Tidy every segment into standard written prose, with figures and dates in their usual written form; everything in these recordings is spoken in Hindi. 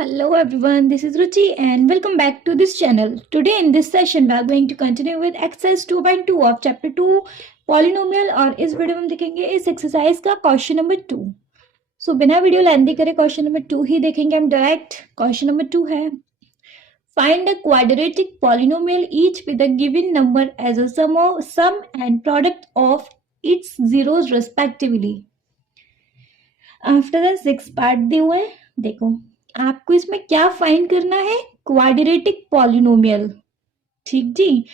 Hello everyone, this is Ruchi and welcome back to this channel. Today in this session we are going to continue with exercise 2.2 of chapter 2 polynomial और इस वीडियो में हम देखेंगे इस एक्सरसाइज का क्वेश्चन नंबर 2। सो बिना वीडियो लेंदी करे क्वेश्चन नंबर 2 ही देखेंगे हम डायरेक्ट। क्वेश्चन नंबर 2 है find a quadratic polynomial each with a given number as a sum and product of its zeros respectively। After the 6 part दिए हुए हैं, देखो आपको इसमें क्या फाइंड करना है, क्वाड्रेटिक पॉलिनोमियल। ठीक जी,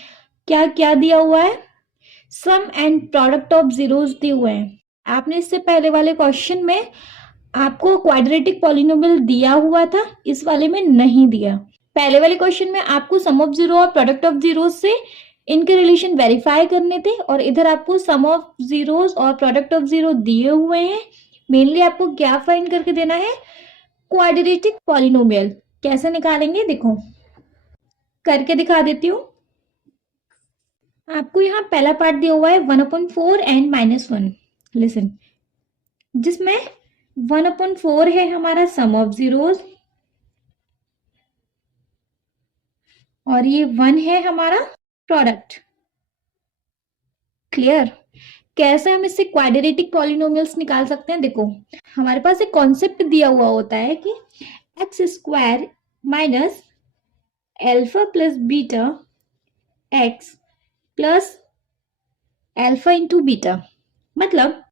क्या क्या दिया हुआ है, सम एंड प्रोडक्ट ऑफ जीरोस दिए हुए हैं। आपने इससे पहले वाले क्वेश्चन में आपको क्वाड्रेटिक पॉलिनोमियल दिया हुआ था, इस वाले में नहीं दिया। पहले वाले क्वेश्चन में आपको सम ऑफ जीरो और प्रोडक्ट ऑफ जीरोस से इनके रिलेशन वेरीफाई करने थे और इधर आपको सम ऑफ जीरोस और प्रोडक्ट ऑफ जीरो दिए हुए हैं। मेनली आपको क्या फाइंड करके देना है, क्वाड्रेटिक पॉलिनोमियल। कैसे निकालेंगे देखो, करके दिखा देती हूँ। आपको यहाँ पहला पार्ट दिया हुआ है 1/4 एंड -1। लिसन, जिसमें 1/4 है हमारा सम ऑफ जीरोस और ये 1 है हमारा प्रोडक्ट। क्लियर? कैसे हम इससे क्वाड्रेटिक पॉलिनोमियल्स निकाल सकते हैं, देखो हमारे पास एक कॉन्सेप्ट दिया हुआ होता है कि x square minus alpha plus beta X plus alpha into beta, मतलब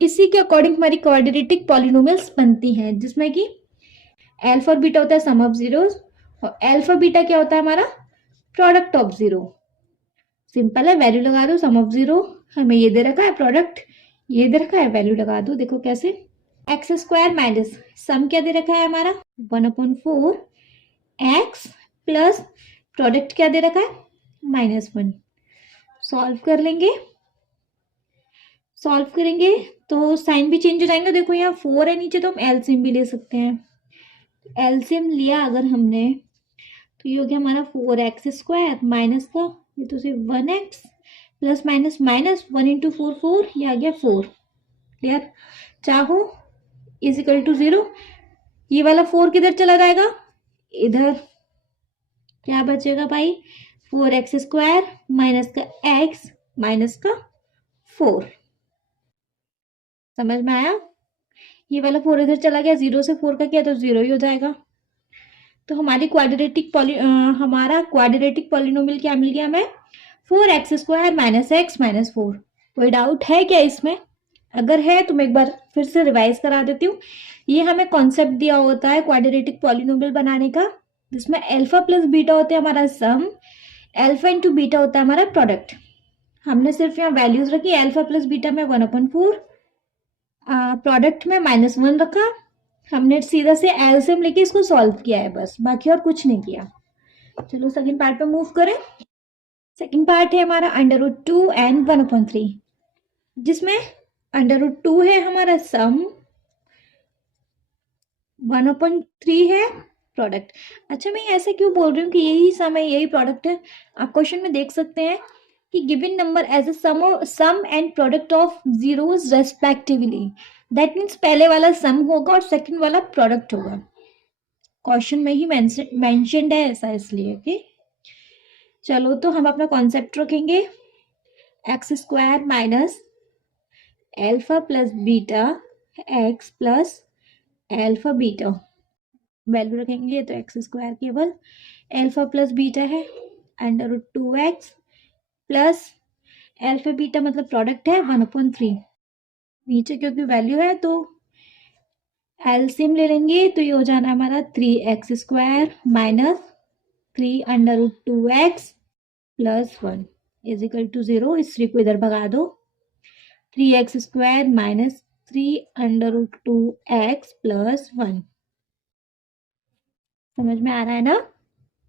इसी के अकॉर्डिंग हमारी क्वाड्रेटिक पॉलिनोमियल्स बनती हैं, जिसमें कि एल्फा और बीटा होता है सम ऑफ जीरोस और एल्फा बीटा क्या होता है हमारा प्रोडक्ट ऑफ जीरो। सिंपल है, वैल्यू लगा दो, सम ऑफ जीरो हमें ये दे रखा है, प्रोडक्ट ये दे रखा है, वैल्यू लगा दो। देखो कैसे, एक्स स्क्वायर माइनस सम क्या दे रखा है हमारा 1/4 एक्स प्लस प्रोडक्ट क्या दे रखा है -1। सॉल्व कर लेंगे, सॉल्व करेंगे तो साइन भी चेंज हो जाएंगे। देखो यहाँ 4 है नीचे, तो हम एलसीएम भी ले सकते हैं। एलसीएम लिया अगर हमने तो ये हो गया हमारा 4x स्क्वायर माइनस का ये तो सिर्फ 1x plus minus minus 1 into 4 4, ये आ गया 4। क्लियर? चाहो इज इक्वल टू 0, ये वाला 4 किधर चला जाएगा, इधर क्या बचेगा भाई 4x स्क्वायर माइनस का x माइनस का 4। समझ में आया? ये वाला 4 इधर चला गया, 0 से 4 का क्या तो 0 ही हो जाएगा। तो हमारी हमारा क्वाड्रेटिक पॉलिनोमियल क्या मिल गया हमें, 4x square minus x minus 4। कोई डाउट है क्या इसमें? अगर है तो मैं एक बार फिर से रिवाइज करा देती हूँ। ये हमें कॉन्सेप्ट दिया होता है क्वाड्रेटिक पॉलिनोमियल बनाने का, जिसमें अल्फा प्लस बीटा होता है हमारा सम, अल्फा इंटू बीटा होता है हमारा प्रोडक्ट। हमने सिर्फ यहाँ वैल्यूज रखी, अल्फा प्लस बीटा में 1/4, प्रोडक्ट में -1 रखा। हमने सीधा से एलसीएम लेके इसको सॉल्व किया है बस, बाकी और कुछ नहीं किया। चलो सेकंड पार्ट पे मूव करें। सेकंड पार्ट है हमारा √2 एंड 1/3, जिसमें √2 है हमारा सम, 1/3 है प्रोडक्ट। अच्छा, मैं ऐसे क्यों बोल रही हूँ कि यही सम है यही प्रोडक्ट है? आप क्वेश्चन में देख सकते हैं कि given number as a sum and product of zeros respectively. That means पहले वाला सम होगा और सेकंड वाला प्रोडक्ट होगा। क्वेश्चन में ही मेंशन्ड है ऐसा, इसलिए ओके। चलो तो हम अपना कॉन्सेप्ट रखेंगे, X square minus alpha plus beta X plus alpha beta. Value रखेंगे तो एक्स स्क्वायर केवल एल्फा प्लस बीटा है √2x प्लस एल्फा बीटा मतलब प्रोडक्ट है 1/3। नीचे क्योंकि वैल्यू है तो एलसीएम ले लेंगे, तो ये हो जाना हमारा 3x square minus 3√2x plus 1 is equal to 0। इस 3 को इधर भगा दो, 3x square minus 3√2x plus 1। समझ में आ रहा है ना?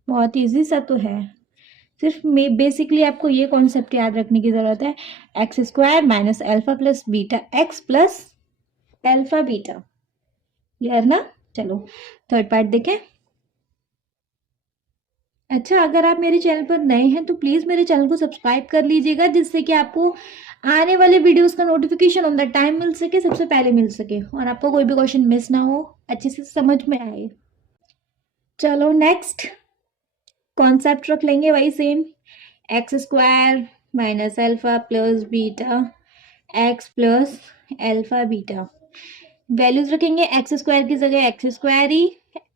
बहुत इजी सा तो है, सिर्फ बेसिकली आपको ये कॉन्सेप्ट याद रखने की जरूरत है, X square minus alpha plus beta X plus alpha beta. Clear ना? चलो थर्ड पार्ट देखें। अच्छा, अगर आप मेरे चैनल पर नए हैं तो प्लीज मेरे चैनल को सब्सक्राइब कर लीजिएगा, जिससे कि आपको आने वाले वीडियोस का नोटिफिकेशन ऑन द टाइम मिल सके, सबसे पहले मिल सके और आपको कोई भी क्वेश्चन मिस ना हो, अच्छे से समझ में आए। चलो नेक्स्ट कॉन्सेप्ट रख लेंगे वही same, x square minus alpha plus beta X plus alpha beta. Values रखेंगे एक्स स्क्वायर की जगह एक्स स्क्वायर ही,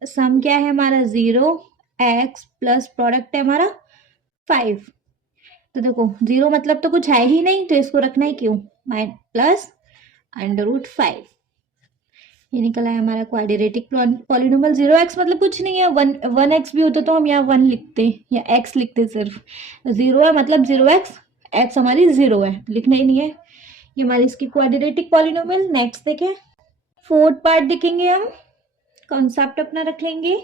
सम क्या है हमारा 0, एक्स प्लस प्रोडक्ट है हमारा 5। तो देखो 0 मतलब तो कुछ है ही नहीं, तो इसको रखना है क्यों, माइन प्लस √5। ये निकला है हमारा क्वाड्रेटिक पॉलिनोमियल। 0x मतलब कुछ नहीं है, 1x भी होता तो हम यहाँ 1 लिखते या x लिखते, सिर्फ 0 है मतलब 0x, x हमारी 0 है, लिखना ही नहीं है। ये हमारी इसकी क्वाड्रेटिक पॉलिनोमियल। नेक्स्ट देखें, फोर्थ पार्ट देखेंगे हम, कॉन्सेप्ट अपना रख लेंगे,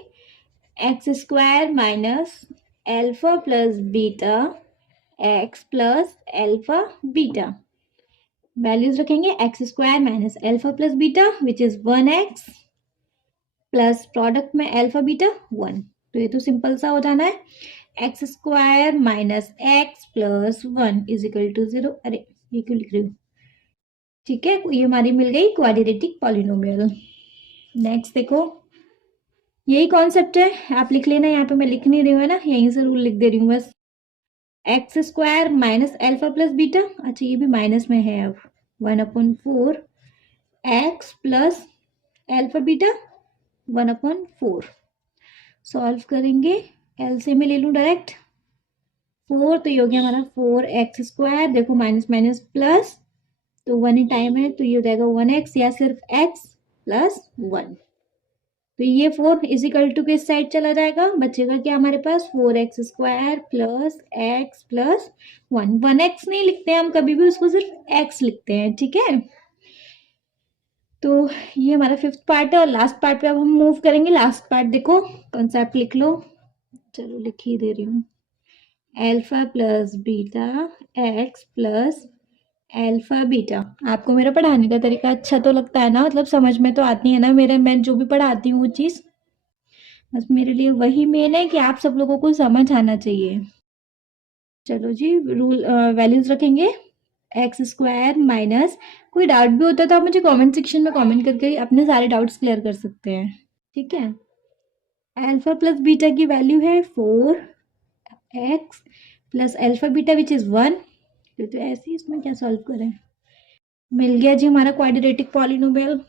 X square minus alpha plus beta X plus alpha beta. Values रखेंगे X square minus alpha plus beta which is 1x plus product में एल्फा बीटा 1। तो ये तो सिंपल सा हो जाना है, X square minus X plus 1 is equal to 0। अरे ये क्यों लिख रही हूँ, ठीक है, ये हमारी मिल गई क्वाड्रेटिक पॉलिनोमियल। नेक्स्ट देखो, यही कॉन्सेप्ट है, आप लिख लेना, यहाँ पे मैं लिख नहीं रही हूँ ना, यहीं से रूल लिख दे रही हूँ बस। X square minus alpha plus beta, अच्छा ये भी माइनस में है, अब 1/4 x plus alpha beta 1/4। Solve करेंगे, एलसीएम में ले लूँ डायरेक्ट, 4 तो ये हो गया हमारा 4x स्क्वायर, देखो माइनस माइनस प्लस, तो 1 ही टाइम है, तो ये हो जाएगा 1x या सिर्फ x प्लस 1। तो ये 4 इजिकल टू किस साइड चला जाएगा, बचेगा क्या हमारे पास 4x square plus x plus 1। 1x नहीं लिखते हैं हम कभी भी, उसको सिर्फ x लिखते हैं, ठीक है। तो ये हमारा फिफ्थ पार्ट है और लास्ट पार्ट पे अब हम मूव करेंगे। लास्ट पार्ट देखो, कॉन्सेप्ट लिख लो, चलो लिख ही दे रही हूँ, alpha plus beta X plus alpha beta. आपको मेरा पढ़ाने का तरीका अच्छा तो लगता है ना, मतलब समझ में तो आती है ना मेरे, मैं जो भी पढ़ाती हूँ वो चीज़, बस मेरे लिए वही मेन है कि आप सब लोगों को समझ आना चाहिए। चलो जी, रूल वैल्यूज रखेंगे, एक्स स्क्वायर माइनस, कोई डाउट भी होता है तो आप मुझे कमेंट सेक्शन में कमेंट करके अपने सारे डाउट्स क्लियर कर सकते हैं, ठीक है। अल्फा प्लस बीटा की वैल्यू है 4x plus alpha beta which is 1। तो ऐसे ही इसमें क्या सॉल्व करें, मिल गया जी हमारा क्वाड्रेटिक पॉलिनोमियल।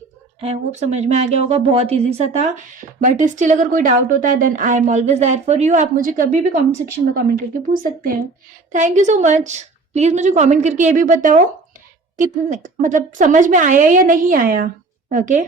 आई होप समझ में आ गया होगा, बहुत इजी सा था, बट स्टिल अगर कोई डाउट होता है then I am always there for you, आप मुझे कभी भी कमेंट सेक्शन में कमेंट करके पूछ सकते हैं। Thank you so much. Please मुझे कमेंट करके ये भी बताओ कितने मतलब समझ में आया या नहीं आया, ओके।